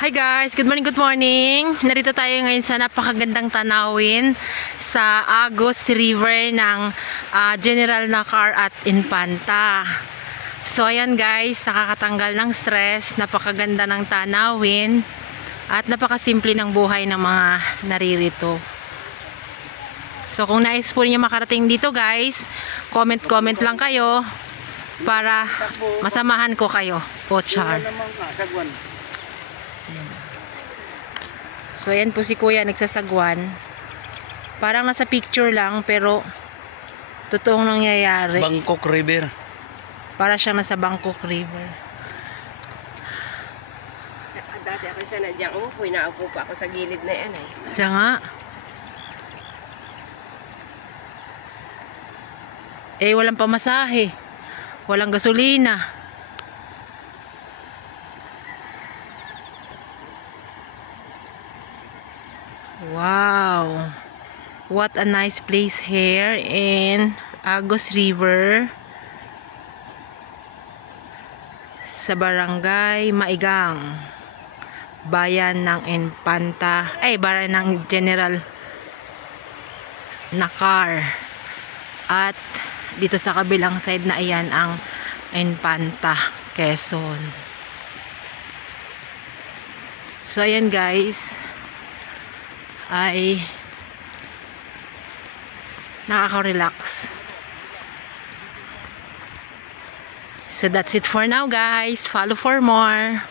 Hi guys, good morning, good morning. Narito tayo ngayon sa napakagandang tanawin sa Agos River ng General Nakar at Infanta. So ayan guys, nakakatanggal ng stress, napakaganda ng tanawin at napakasimple ng buhay ng mga naririto. So kung nais po niyo makarating dito guys, comment lang kayo para masamahan ko kayo. Pochar. So ayan po si kuya nagsasagwan. Parang nasa picture lang pero totoong nangyayari. Bangkok River. Para siyang nasa Bangkok River. Dati ako sana dyan umupo, inaupo pa ako sa gilid na yan eh. Siya nga. Eh walang pamasahe. Walang gasolina. Wow, what a nice place here in Agos River sa barangay Maigang, bayan ng Infanta, bayan ng General Nakar. At dito sa kabilang side na iyan ang Infanta, Quezon. So ayan guys, ay nakaka-relax. So that's it for now guys. Follow for more.